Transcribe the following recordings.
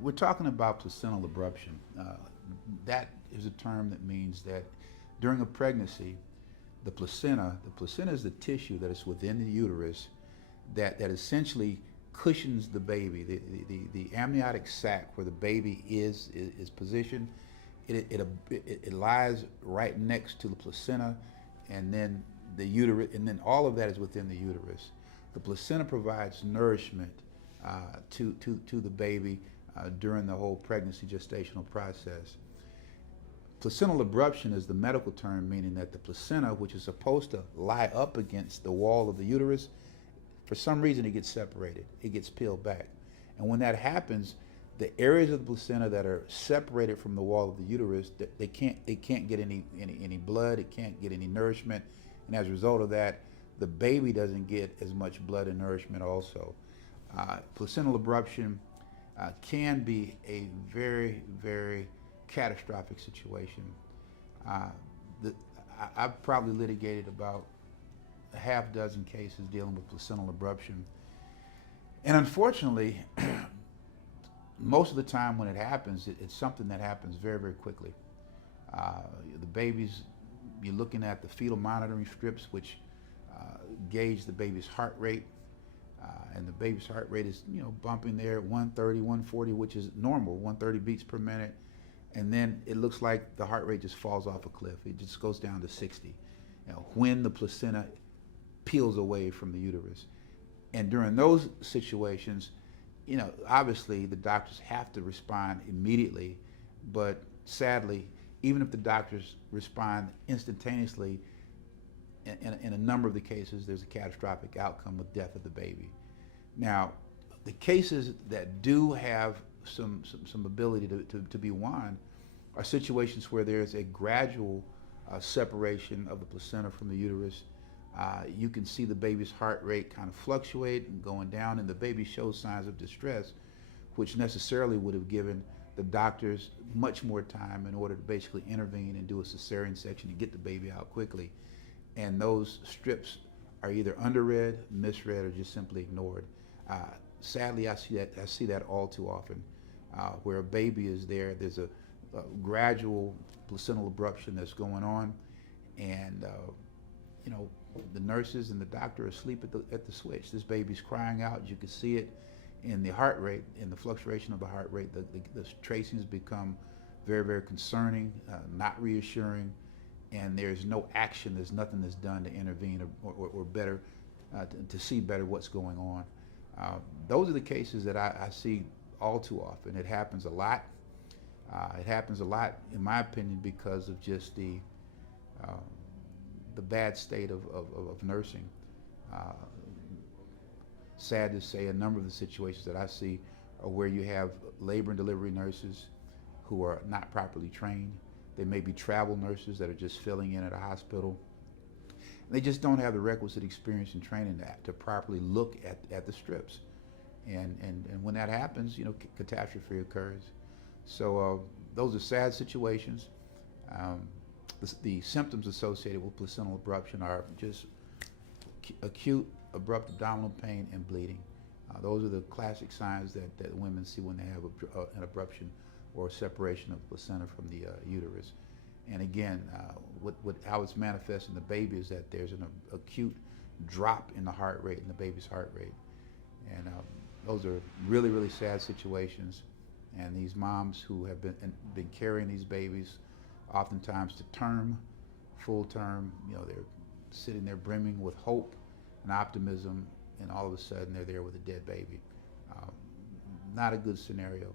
We're talking about placental abruption. That is a term that means that during a pregnancy, the placenta is the tissue that is within the uterus that essentially cushions the baby. The amniotic sac where the baby is positioned, it lies right next to the placenta, and then the uterus, and then all of that is within the uterus. The placenta provides nourishment to the baby during the whole pregnancy gestational process. Placental abruption is the medical term meaning that the placenta, which is supposed to lie up against the wall of the uterus, for some reason it gets separated, it gets peeled back. And when that happens, the areas of the placenta that are separated from the wall of the uterus, they can't get any blood, it can't get any nourishment, and as a result of that, the baby doesn't get as much blood and nourishment also. Placental abruption can be a very, very catastrophic situation. I've probably litigated about a half dozen cases dealing with placental abruption. And unfortunately, most of the time when it happens, it's something that happens very, very quickly. The babies, you're looking at the fetal monitoring strips, which gauge the baby's heart rate. And the baby's heart rate is, bumping there at 130, 140, which is normal, 130 beats per minute. And then it looks like the heart rate just falls off a cliff. It just goes down to 60, when the placenta peels away from the uterus. And during those situations, obviously the doctors have to respond immediately, but sadly, even if the doctors respond instantaneously, in a number of the cases, there's a catastrophic outcome with death of the baby. Now, the cases that do have some ability to be won are situations where there's a gradual separation of the placenta from the uterus. You can see the baby's heart rate kind of fluctuate and going down, and the baby shows signs of distress, which necessarily would have given the doctors much more time in order to basically intervene and do a cesarean section and get the baby out quickly. And those strips are either underread, misread, or just simply ignored. Sadly, I see that all too often, where a baby is there. There's a gradual placental abruption that's going on, and the nurses and the doctor are asleep at the switch. This baby's crying out. You can see it in the heart rate, in the fluctuation of the heart rate. The tracings become very, very concerning, not reassuring, and there's no action. There's nothing that's done to intervene or better to see better what's going on. Those are the cases that I see all too often. It happens a lot. It happens a lot, in my opinion, because of just the bad state of nursing. Sad to say, a number of the situations that I see are where you have labor and delivery nurses who are not properly trained. They may be travel nurses that are just filling in at a hospital. They just don't have the requisite experience and training to properly look at the strips. And when that happens, catastrophe occurs. So those are sad situations. The symptoms associated with placental abruption are just acute abrupt abdominal pain and bleeding. Those are the classic signs that women see when they have an abruption or separation of placenta from the uterus. And again, how it's manifest in the baby is that there's an acute drop in the heart rate, in the baby's heart rate. And those are really, really sad situations. And these moms who have been carrying these babies, oftentimes to term, full term, they're sitting there brimming with hope and optimism, and all of a sudden they're there with a dead baby. Not a good scenario.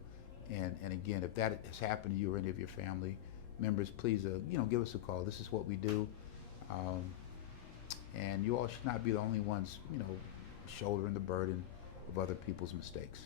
And again, if that has happened to you or any of your family members, please, give us a call. This is what we do. And you all should not be the only ones, shouldering the burden of other people's mistakes.